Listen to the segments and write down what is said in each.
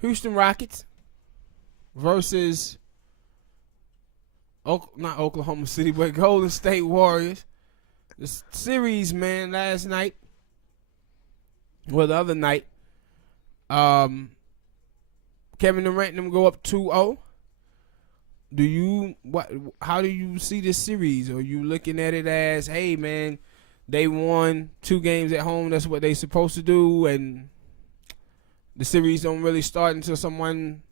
Houston Rockets versus not Oklahoma City, but Golden State Warriors. The series, man, last night, well, the other night, Kevin Durant and them go up 2-0. How do you see this series? Are you looking at it as, hey, man, they won 2 games at home, that's what they supposed to do, and the series don't really start until someone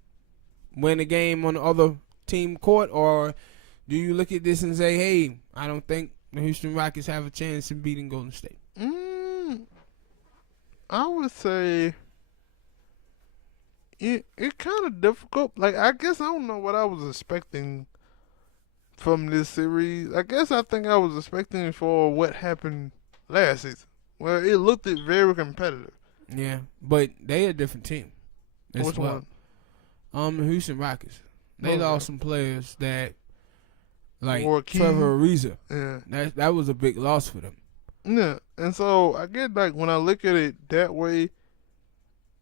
win a game on the other team court? Or do you look at this and say, hey, I don't think the Houston Rockets have a chance in beating Golden State? I would say it kind of difficult. Like, I guess I don't know what I was expecting from this series. I guess I think I was expecting for what happened last season, where it looked very competitive. Yeah, but they a different team as Which well. one? The Houston Rockets. They lost some players that, like Joakim. Trevor Ariza. Yeah. That was a big loss for them. Yeah, and so I get, like, when I look at it that way,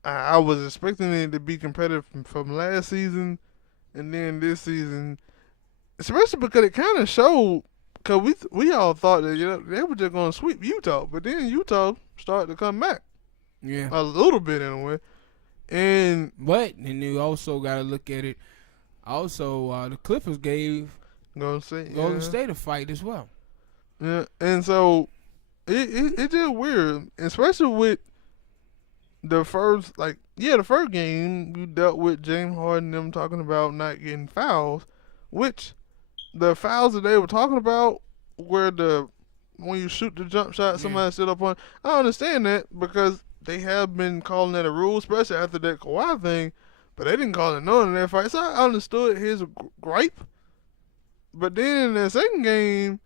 I was expecting it to be competitive from last season, and then this season, especially because it kind of showed. Because we all thought that they were just going to sweep Utah, but then Utah started to come back. Yeah. A little bit anyway. But then you also got to look at it. Also, the Clippers gave Golden State a fight as well. Yeah, and so it's just weird, especially with the first game you dealt with James Harden and them talking about not getting fouls, which the fouls that they were talking about were when you shoot the jump shot, somebody stood up on. I understand that because they have been calling that a rule, especially after that Kawhi thing, but they didn't call it none in that fight. So I understood his gripe. But then in the second game,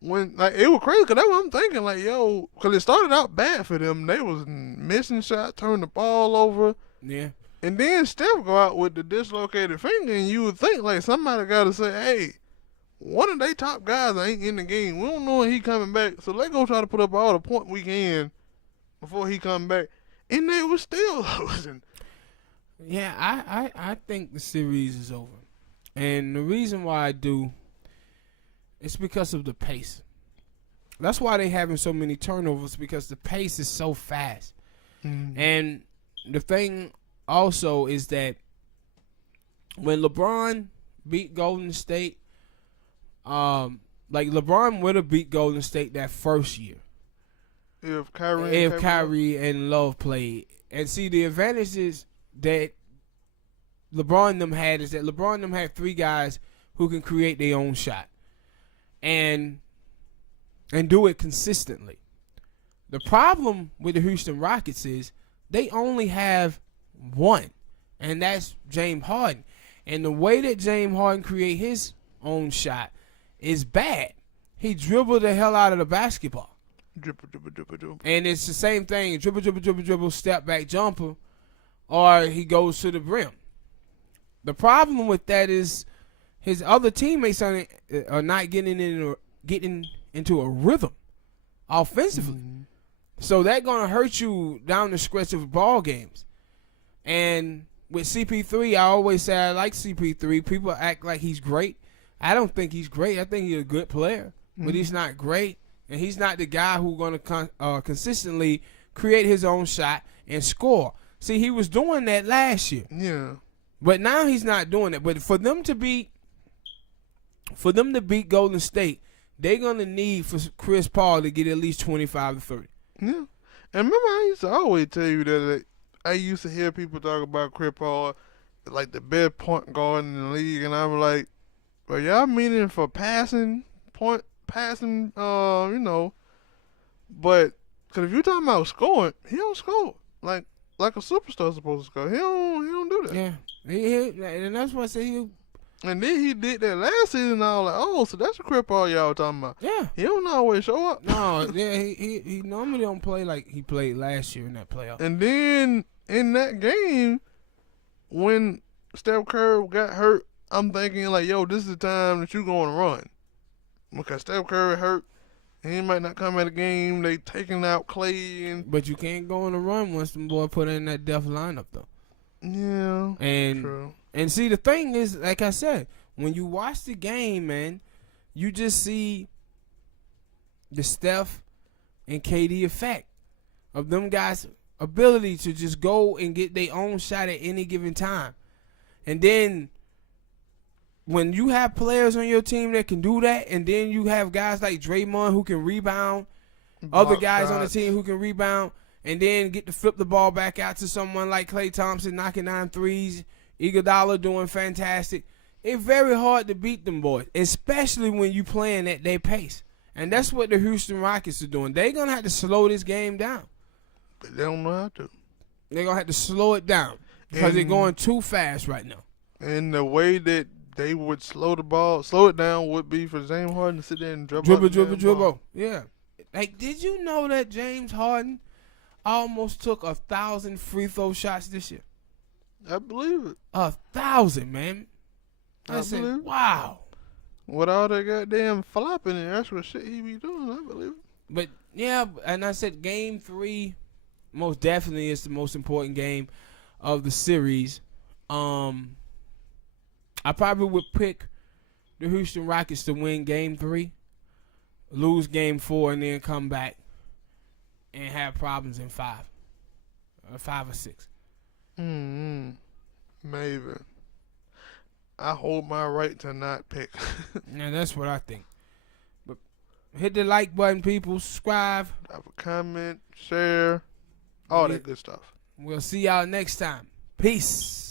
when, like, it was crazy, because that's what I'm thinking, like, yo, because it started out bad for them. They was missing shots, turning the ball over. Yeah. And then Steph go out with the dislocated finger, and you would think, like, somebody got to say, hey, one of their top guys ain't in the game. We don't know when he coming back, so let's go try to put up all the point we can before he come back. And they were still losing. Yeah, I think the series is over. And the reason why I do, it's because of the pace. That's why they having so many turnovers, because the pace is so fast. Mm-hmm. And the thing also is that when LeBron beat Golden State, like LeBron would have beat Golden State that first year if Kyrie and Love played. And see, the advantages that LeBron and them had is that LeBron and them had 3 guys who can create their own shot and do it consistently. The problem with the Houston Rockets is they only have one, and that's James Harden. And the way that James Harden create his own shot is bad. He dribbled the hell out of the basketball. Dribble. And it's the same thing. Dribble, step back jumper, or he goes to the rim. The problem with that is his other teammates are not getting into a rhythm offensively. Mm-hmm. So that's going to hurt you down the stretch of ball games. And with CP3, I always say I like CP3. People act like he's great. I don't think he's great. I think he's a good player, but he's not great. And he's not the guy who's going to consistently create his own shot and score. See, he was doing that last year. Yeah. But now he's not doing it. But for them to beat Golden State, they're going to need for Chris Paul to get at least 25 to 30. Yeah. And remember, I used to always tell you that I used to hear people talk about Chris Paul like the best point guard in the league, and I was like, well, y'all meaning for passing, but because if you're talking about scoring, he don't score like a superstar supposed to score. He don't do that. Yeah, and that's why I say he. And then he did that last season. And I was like, oh, so that's the Chris Paul y'all talking about. Yeah, he don't always show up. No, yeah, he normally don't play like he played last year in that playoff. And then in that game, when Steph Curry got hurt, I'm thinking like, yo, this is the time that you're going to run. Because Steph Curry hurt, and he might not come at a game. They taking out Clay. But you can't go on a run once the boy put in that depth lineup, though. Yeah. And True. and see, the thing is, like I said, when you watch the game, man, you just see the Steph and KD effect of them guys' ability to just go and get their own shot at any given time. And then when you have players on your team that can do that, and then you have guys like Draymond who can rebound, other Block guys on the shots. team who can rebound, and then get to flip the ball back out to someone like Klay Thompson knocking down threes, Iguodala doing fantastic. It's very hard to beat them boys, especially when you playing at their pace. And that's what the Houston Rockets are doing. They're going to have to slow this game down. But they don't know how to. They're going to have to slow it down because they're And- going too fast right now. And the way that they would slow it down would be for James Harden to sit there and dribble. Dribble, up the dribble, damn ball. dribble. Yeah. Like, did you know that James Harden almost took 1,000 free throw shots this year? I believe it. 1,000, man. I I said, believe it. wow. With all that goddamn flopping and extra shit he be doing, I believe it. But yeah, and I said game 3 most definitely is the most important game of the series. I probably would pick the Houston Rockets to win game 3, lose game 4, and then come back and have problems in 5 or 6. Maybe. I hold my right to not pick. Yeah, that's what I think. But hit the like button, people. Subscribe. Have a comment, share, all Yeah. that good stuff. We'll see y'all next time. Peace.